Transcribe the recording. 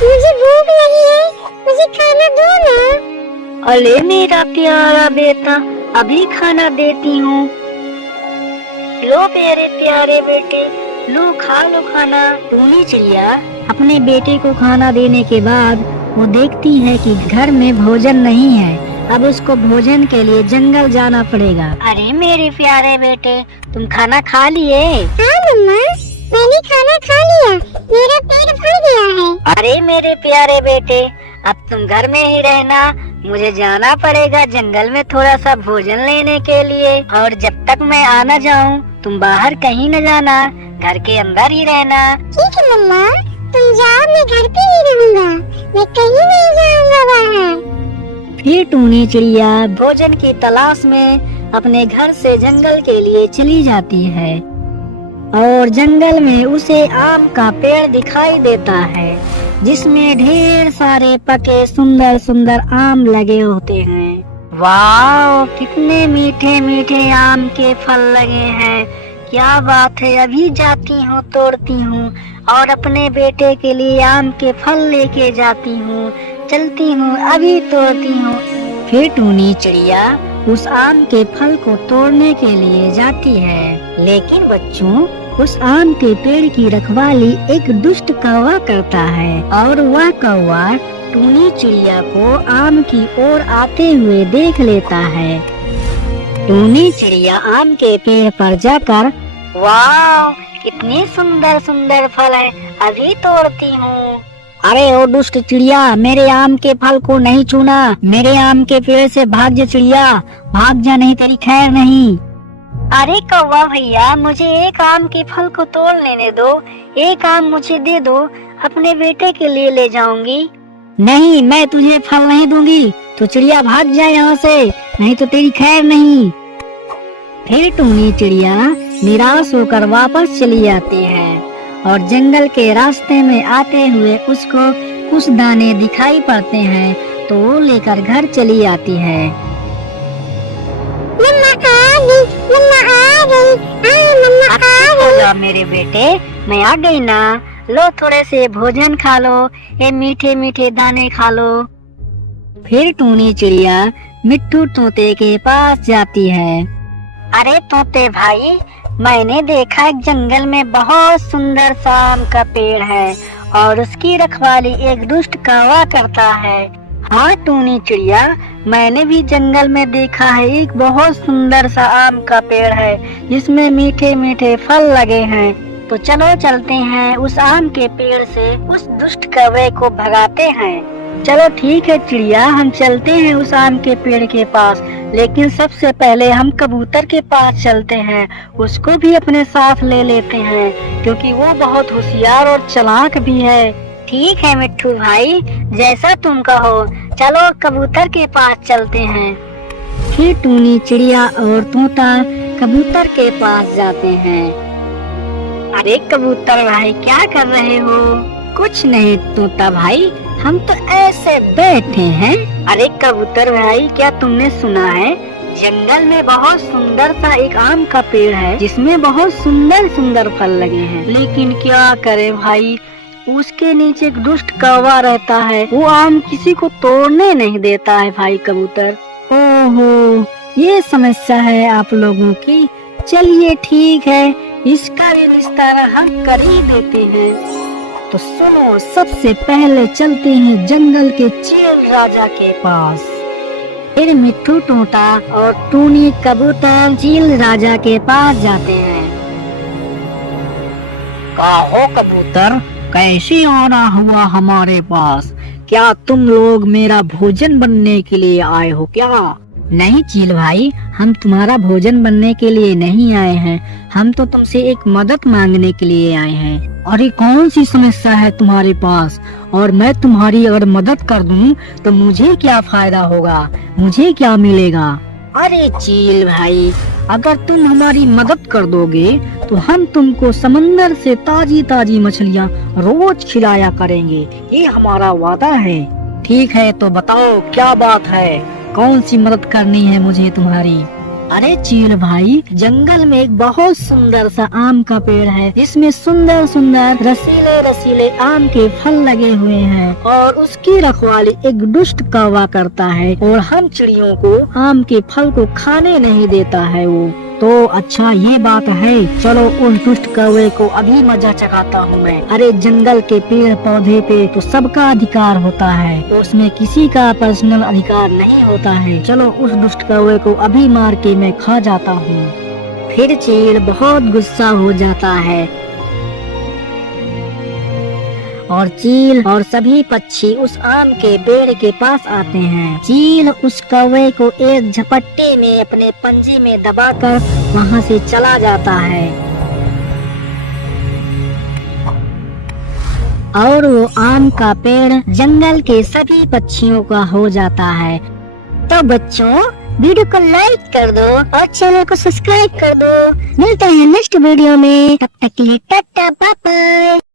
मुझे भूख लगी है, मुझे खाना दो ना। अरे मेरा प्यारा बेटा, अभी खाना देती हूँ। लो मेरे प्यारे बेटे, लो खा लो खाना। टूनी चिड़िया अपने बेटे को खाना देने के बाद वो देखती है कि घर में भोजन नहीं है। अब उसको भोजन के लिए जंगल जाना पड़ेगा। अरे मेरे प्यारे बेटे, तुम खाना खा लिए? हाँ मम्मा, मैंने खाना खा लिया, मेरा पेट भर गया है। अरे मेरे प्यारे बेटे, अब तुम घर में ही रहना, मुझे जाना पड़ेगा जंगल में थोड़ा सा भोजन लेने के लिए। और जब तक मैं आ न जाऊँ तुम बाहर कहीं न जाना, घर के अंदर ही रहना। ठीक है मम्मा, तुम जाओ, मैं घर पे ही रहूँगा, मैं कहीं नहीं जाऊँगा बाहर। फिर टूनी चिड़िया भोजन की तलाश में अपने घर से जंगल के लिए चली जाती है और जंगल में उसे आम का पेड़ दिखाई देता है जिसमें ढेर सारे पके सुंदर सुंदर आम लगे होते हैं। वाह, कितने मीठे मीठे आम के फल लगे हैं, क्या बात है। अभी जाती हूँ, तोड़ती हूँ और अपने बेटे के लिए आम के फल लेके जाती हूँ। चलती हूँ, अभी तोड़ती हूँ। फिर टूनी चिड़िया उस आम के फल को तोड़ने के लिए जाती है, लेकिन बच्चों उस आम के पेड़ की रखवाली एक दुष्ट कौवा करता है और वह कौवा टूनी चिड़िया को आम की ओर आते हुए देख लेता है। टूनी चिड़िया आम के पेड़ पर जाकर, वाह कितनी सुंदर सुंदर फल है, अभी तोड़ती हूँ। अरे ओ दुष्ट चिड़िया, मेरे आम के फल को नहीं छूना, मेरे आम के पेड़ से भाग जा चिड़िया, भाग जा, नहीं तेरी खैर नहीं। अरे कौवा भैया, मुझे एक आम के फल को तोड़ लेने दो, एक आम मुझे दे दो, अपने बेटे के लिए ले जाऊंगी। नहीं, मैं तुझे फल नहीं दूंगी, तो चिड़िया भाग जाए यहाँ से, नहीं तो तेरी खैर नहीं। फिर टूनी चिड़िया निराश होकर वापस चली जाती है और जंगल के रास्ते में आते हुए उसको कुछ दाने दिखाई पड़ते हैं तो वो लेकर घर चली आती है। मम्मा आ गई, मम्मा आ गई, मम्मा आ गई। मेरे बेटे, मैं आ गई ना, लो थोड़े से भोजन खा लो, ये मीठे मीठे दाने खा लो। फिर टूनी चिड़िया मिट्ठू तोते के पास जाती है। अरे तोते भाई, मैंने देखा एक जंगल में बहुत सुंदर सा आम का पेड़ है और उसकी रखवाली एक दुष्ट कौवा करता है। हाँ टूनी चिड़िया, मैंने भी जंगल में देखा है, एक बहुत सुंदर सा आम का पेड़ है जिसमें मीठे मीठे फल लगे हैं। तो चलो चलते हैं, उस आम के पेड़ से उस दुष्ट कौवे को भगाते हैं। चलो ठीक है चिड़िया, हम चलते हैं उस आम के पेड़ के पास, लेकिन सबसे पहले हम कबूतर के पास चलते हैं, उसको भी अपने साथ ले लेते हैं क्योंकि वो बहुत होशियार और चालाक भी है। ठीक है मिट्ठू भाई, जैसा तुम कहो, चलो कबूतर के पास चलते हैं। फिर टूनी चिड़िया और तोता कबूतर के पास जाते हैं। अरे कबूतर भाई, क्या कर रहे हो? कुछ नहीं तोता भाई, हम तो ऐसे बैठे हैं। अरे कबूतर भाई, क्या तुमने सुना है जंगल में बहुत सुंदर सा एक आम का पेड़ है जिसमें बहुत सुंदर सुंदर फल लगे हैं, लेकिन क्या करे भाई, उसके नीचे एक दुष्ट कौवा रहता है, वो आम किसी को तोड़ने नहीं देता है भाई कबूतर। ओहो, ये समस्या है आप लोगों की। चलिए ठीक है, इसका भी निस्तारा हम कर ही देते हैं। तो सुनो, सबसे पहले चलते हैं जंगल के चील राजा के पास। फिर मिट्ठू तोता और टूनी कबूतर चील राजा के पास जाते हैं। कहो कबूतर, कैसे आना हुआ हमारे पास? क्या तुम लोग मेरा भोजन बनने के लिए आए हो क्या? नहीं चील भाई, हम तुम्हारा भोजन बनने के लिए नहीं आए हैं, हम तो तुमसे एक मदद मांगने के लिए आए हैं। अरे कौन सी समस्या है तुम्हारे पास? और मैं तुम्हारी अगर मदद कर दूं तो मुझे क्या फायदा होगा, मुझे क्या मिलेगा? अरे चील भाई, अगर तुम हमारी मदद कर दोगे तो हम तुमको समंदर से ताजी ताजी मछलियाँ रोज खिलाया करेंगे, ये हमारा वादा है। ठीक है, तो बताओ क्या बात है, कौन सी मदद करनी है मुझे तुम्हारी? अरे चील भाई, जंगल में एक बहुत सुंदर सा आम का पेड़ है, जिसमें सुंदर सुंदर रसीले रसीले आम के फल लगे हुए हैं और उसकी रखवाली एक दुष्ट कौवा करता है और हम चिड़ियों को आम के फल को खाने नहीं देता है वो। तो अच्छा ये बात है, चलो उस दुष्ट कौवे को अभी मजा चखाता हूँ मैं। अरे जंगल के पेड़ पौधे पे तो सबका अधिकार होता है, उसमें किसी का पर्सनल अधिकार नहीं होता है। चलो उस दुष्ट कौवे को अभी मार के मैं खा जाता हूँ। फिर चील बहुत गुस्सा हो जाता है और चील और सभी पक्षी उस आम के पेड़ के पास आते हैं। चील उस कौवे को एक झपट्टे में अपने पंजे में दबाकर वहाँ से चला जाता है और वो आम का पेड़ जंगल के सभी पक्षियों का हो जाता है। तो बच्चों, वीडियो को लाइक कर दो और चैनल को सब्सक्राइब कर दो। मिलते हैं नेक्स्ट वीडियो में, तब तक के लिए टाटा पापा।